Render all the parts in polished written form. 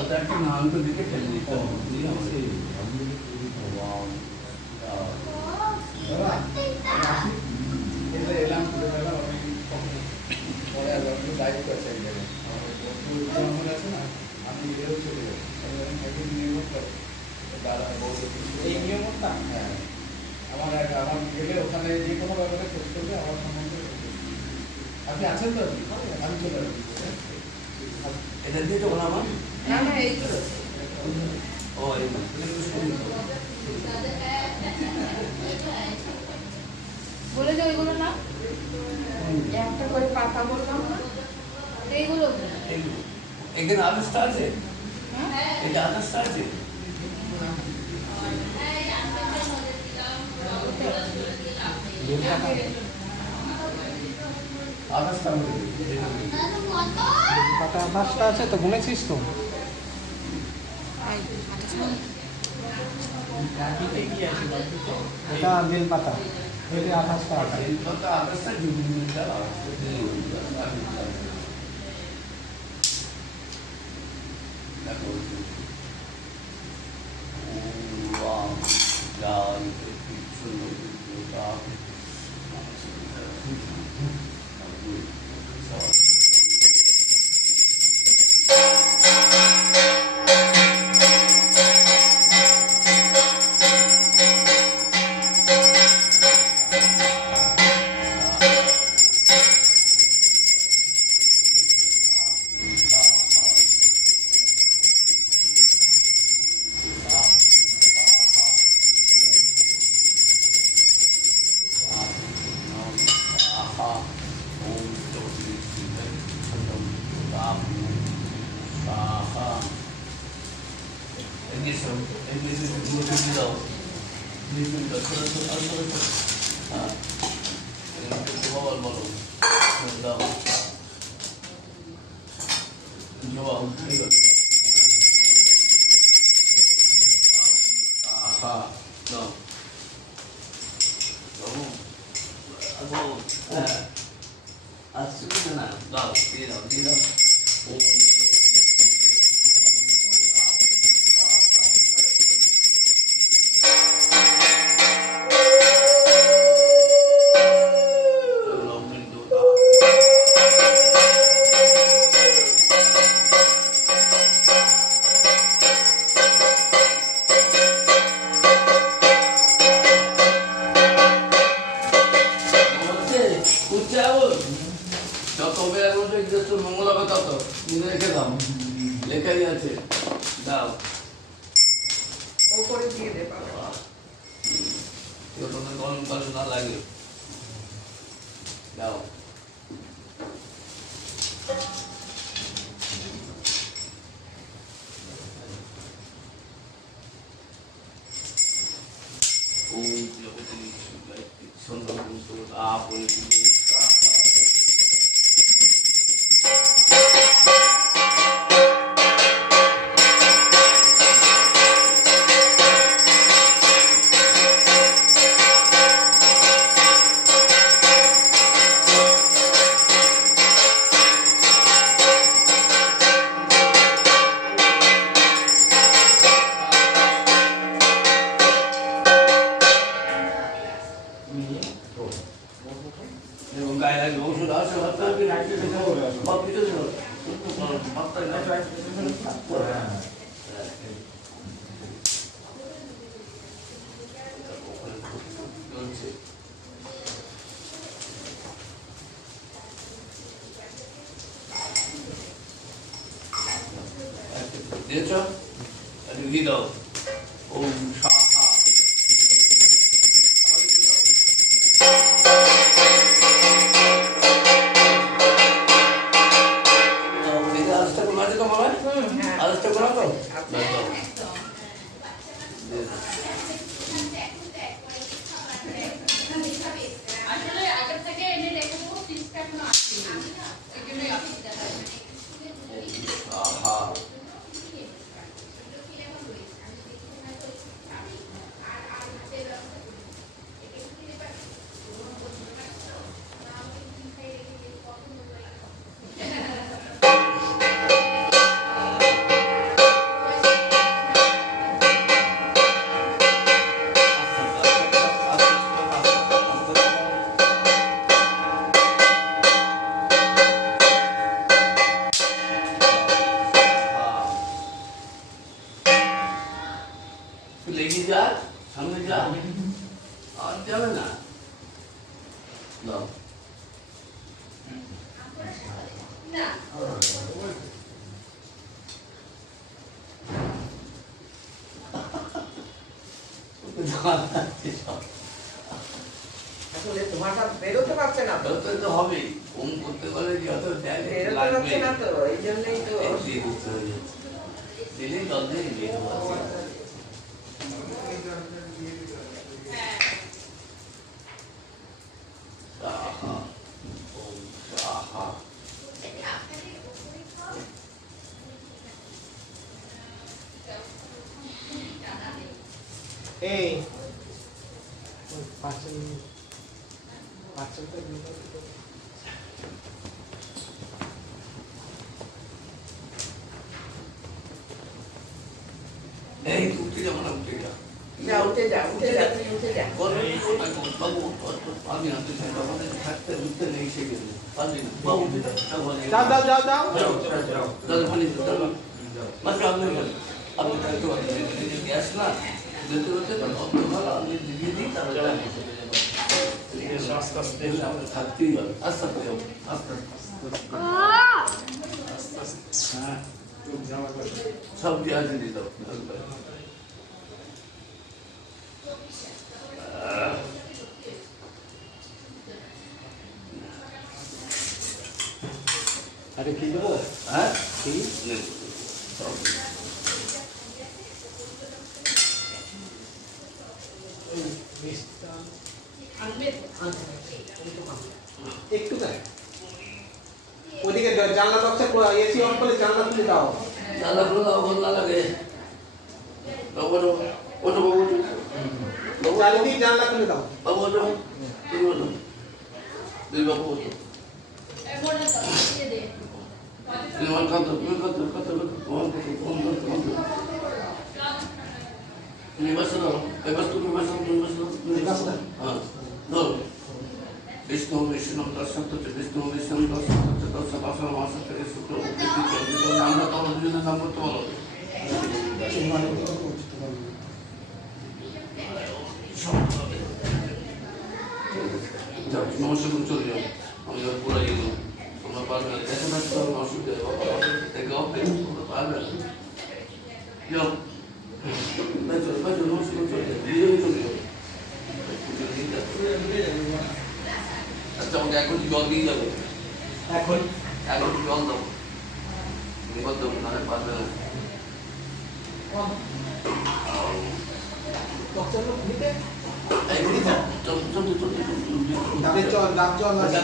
ওটা একটা নাম তো দিকে ফেলে দিতে এলাম পরে লাইভ করছে আছে না আমি এও চলে যাই একদিন নিয়ম দাদা এই নিয়মটা হ্যাঁ আমার গেলে ওখানে যে কোনো ব্যাপারে খোঁজ করবে আমার সম্বন্ধে আপনি আছেন তো আমি চলে আসবো এটা দিয়ে তো আমার না না এইগুলো ও এই বলে দাও এগুলো না একটা করে পাতা বললাম না এইগুলো এখানে আদার্সটা আছে এটা আদার্সটা আছে আদার্সটা আছে তো গুনেছিস তো এটা বেল পাতা এটা আদার্সটা আছে আদার্সটা দিয়েছ দিয়ে দাও ওম স্বাহা আরেকটা কোন আছে তোমার আরেকটা কোন তো আসলে আগের থেকে এনে রেখে দেবো ফ্রিজটা এখনো আছে এই জন্যই অসুবিধা হয় আহা আর যাবে না দাও আসলে তোমারটা বেরোতে পারছে না তো বেরোতে তো হবেই কম করতে গেলে যত বেরোতে পারছে না তো এই জন্যই তো দিলেই জল দিয়ে দিয়ে দেবো এই পার্সেল পার্সেলটা দিয়ে দাও তো। এই উঠে যাবো না উঠে যা যা উঠে যা তুই উঠে যা আমি হাতে আমাদের থাকতে উঠতে নেই সে গেলে পারবি না বাবু উঠে যাও যাও যাও যাও দাদা পানি দাদা মাত্র আপনি বলেন আপনি থাকতে পারেন গ্যাস না যেতে হতে অত ভালো আমি দিয়ে দিই তারপরে আস্তে আস্তে আমাদের থাকতেই হবে আস্তে আস্তে যাবো আস্তে আস্তে হ্যাঁ সব দিয়ে আছে দিয়ে দাও আরে কি দেবো হ্যাঁ কি সব একটু দেয় ওদিকে জানলা বক্সে এসি অন করে জানলা খুলে দাও জানলা খুলে দাও ভালো না লাগে ওটো ওটো বাবু চারিদিক জানলা খুলে দাও বাবু ওটো তুমি ওটো দুই বাবু ওটো তুমি আমার কত তুমি কত কত তোমার কত তোমার কত তুমি বসো দাও এবার তুমি বসো তুমি বসো হ্যাঁ ধরো বিষ্ণু বিষ্ণু দর্শন হচ্ছে বিষ্ণু বিষ্ণু দর্শন হচ্ছে দর্শন দর্শন মাস থেকে শুক্র নামটা তো বলো দুজনের নাম করতে বলো নমস্কার চলে যাও আমি এবার পুরো গেল তোমরা পারবে না দেখে না তো অসুবিধা দেখে তোমরা পারবে না যাও চলো চলো নমস্কার চলে যাও দুজনে চলে যাও আচ্ছা আমাকে এখন জল দিয়ে যাবে এখন এখন জল দাও বিপদ দেবো নাহলে পারবে না চলো নিতে এই ঘুরি দাও চল চল চল ডাবে চল ডাব চল আছে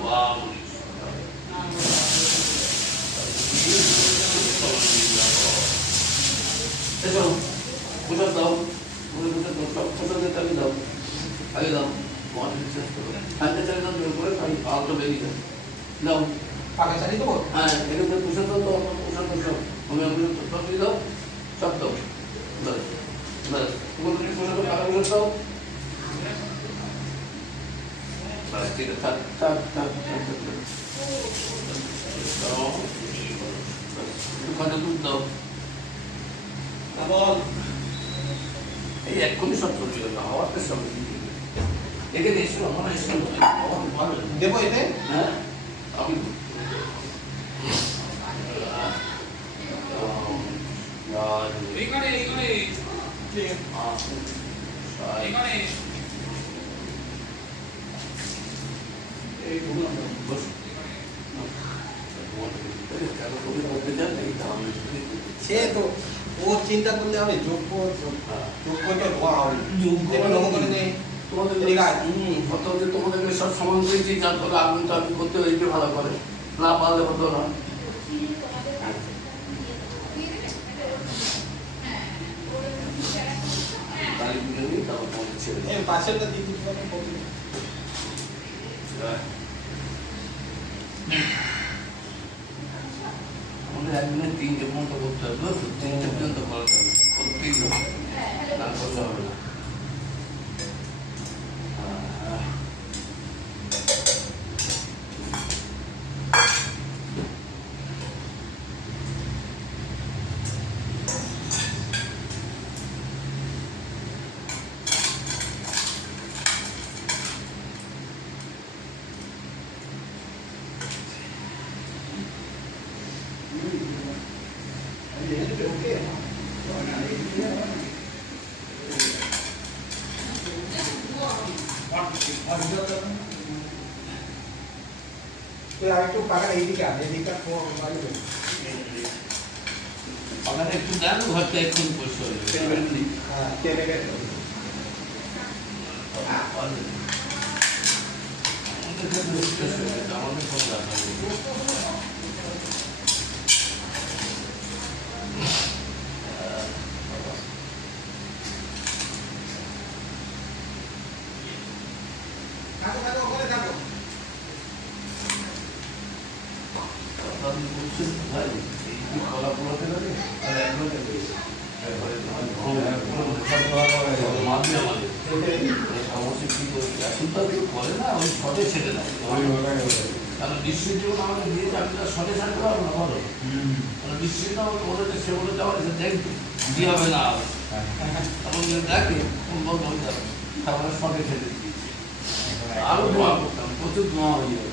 Wow. Eso, muchas daw. Muchas daw. Muchas de kami daw. Ayo daw. Mohon বিশ্বাস করো। হাতে চলে দাও জোর করে তাই আলো বেরিয়ে যায়। দাও। পাকা চালি দেবো হ্যাঁ, এখানে পুষে দাও তো পুষে দাও। আমি আমি তো দিয়ে দাও। সব দাও। বাস। বাস। তুমি পুষে দাও পাকা পুষে দাও। বাস ঠিক আছে। থাক থাক থাক থাক। দাও। দোকানে দুধ দাও। বল এই এক্ষুনি সব চলে গেল হাওয়াতে সব এখানে এসো আমার এসো ভালো দেবো এতে হ্যাঁ আমি এইখানে এইখানে এইখানে এই বস সে তো ও চিন্তা করলে হবে যোগ্যটা হওয়া হবে তোমাদেরকে সব সমান করেছি যার ফলে আগুন তো আপনি করতে হয়েছে ভালো করে না পারলে হতো না তাহলে বুঝে নিই তারপর তোমাদের ছেড়ে দিই। পাশেরটা দিয়ে দিতে পারবো আমাদের একদিনে তিনটে পর্যন্ত করতে হবে বুঝছো? তিনটে পর্যন্ত করাতে হবে করতেই হবে না করলে হবে না ওকে তুই আর একটু পাকা এইদিকে আন এইদিকটা বাড়িবে ওখানে একটু দেন ঘরটা একটু পরিষ্কার হয়ে যাবে হ্যাঁ তেলে গেছে আমাদের ক্ষেত্রে স্ট্রেস হয়ে গেছে আমাদের কোনো দেখা নেই ওখানে থাকো আপনি বলছেন ভাই এই কি কলা পোড়াতে লাগে আর একবারে মারবে আমাদের সমস্যা কি করছে এখন তো কেউ করে না ওই শটে ছেড়ে দেয় কারণ নিশ্চিত জীবন আমাকে দিয়েছে আমি তো শটে ছাড়তে পারবো না বলো কারণ নিশ্চিত আমাকে বলেছে সে বলেছে আমার এসে দেখবে দিয়ে হবে না তখন যদি দেখে তখন বলতে হয়ে যাবে তারপরে শটে ছেড়ে দিয়েছি আরো ধোঁয়া করতাম প্রচুর ধোঁয়া হয়ে যাবে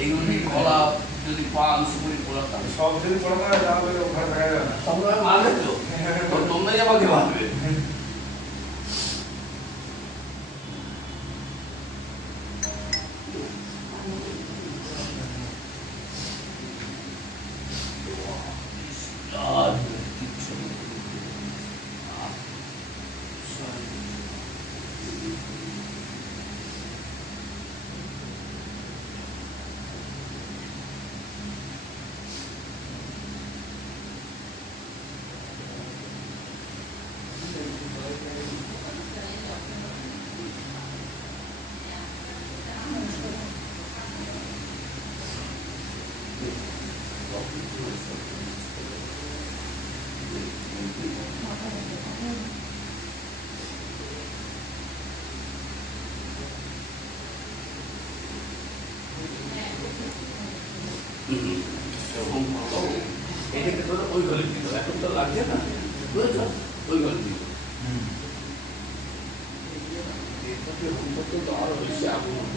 এইগুলো নিয়ে কলা যদি পান সুপুরি পোড়াতাম সব যদি পড়া না তাহলে ওখানে দেখা যাবে না তোমরা মারবে তো তোমরাই আমাকে মারবে এটাকে ধরো ওই ঘরে দিত এখন তো লাগছে না বুঝেছ ওই ঘরে দিত তো আরো বেশি আগুন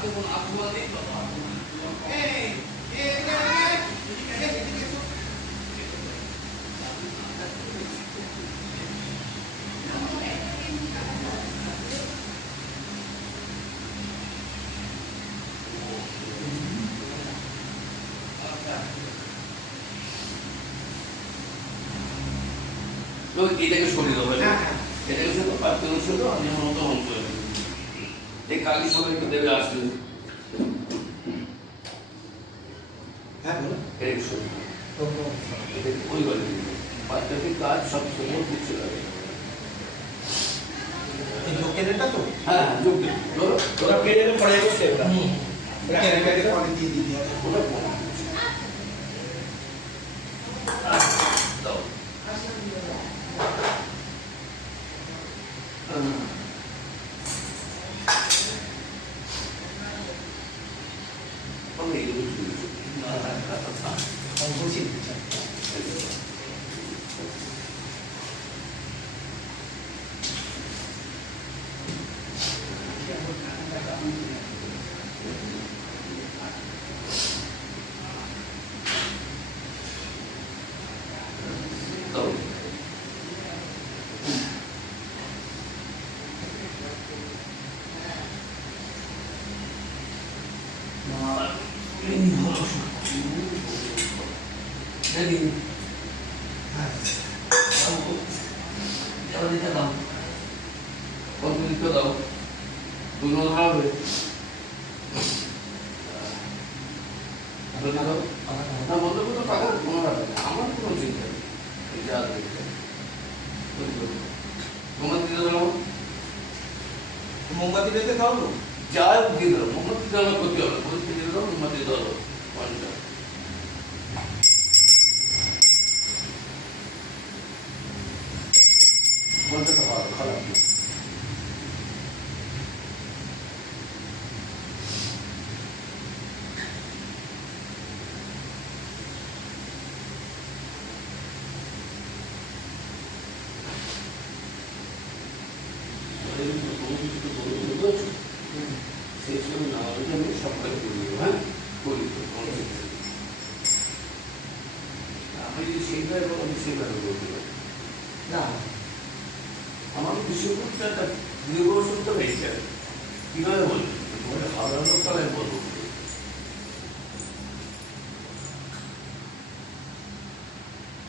দেখুন আগুয়া নেই বাবা এটাকে সরিয়ে দেবো এটাকে শুধু পাঁচটা শুধু আমি আমার মতো অন করে দেবো এই কালি সবাইকে দেবে আসবে হ্যাঁ বলো এটাকে সরিয়ে এটাকে ওই ঘরে দিবে বাচ্চাকে কাজ সব সময় কিছু লাগে এই লোকেরটা তো হ্যাঁ যোগ দিন ধরো ওরা কেটে পড়ে গেছে ওটা কেটে পানি দিয়ে দিতে হবে ওটা দাও বলছি দাও দুটো হবে না বলতে বলতে টাকা কোনো রাখবে না আমার কোনো চিন্তা নেই এটা তোমার দিতে দাও মোমবাতি রেখে খাও তো যা দিয়ে দাও মোমবাতি দেওয়া করতে হবে বলতে দিয়ে দাও মোমবাতি দাও পঞ্চাশ বলতে তো ভালো খারাপ না তাদের কোনো কিছু তো কোনো কিছু বলছো সেই সময় না হলে আমি সবটাই করে দেবো, হ্যাঁ করি তো কোনো চিন্তা নেই। আমি যদি সেইভাবে বলো আমি সেইভাবে বলতে পারি না আমার বিষয়গুলো একটা দীর্ঘ সূত্র হয়েছে কীভাবে বলবো তোমাকে সাধারণ তলায় বলবো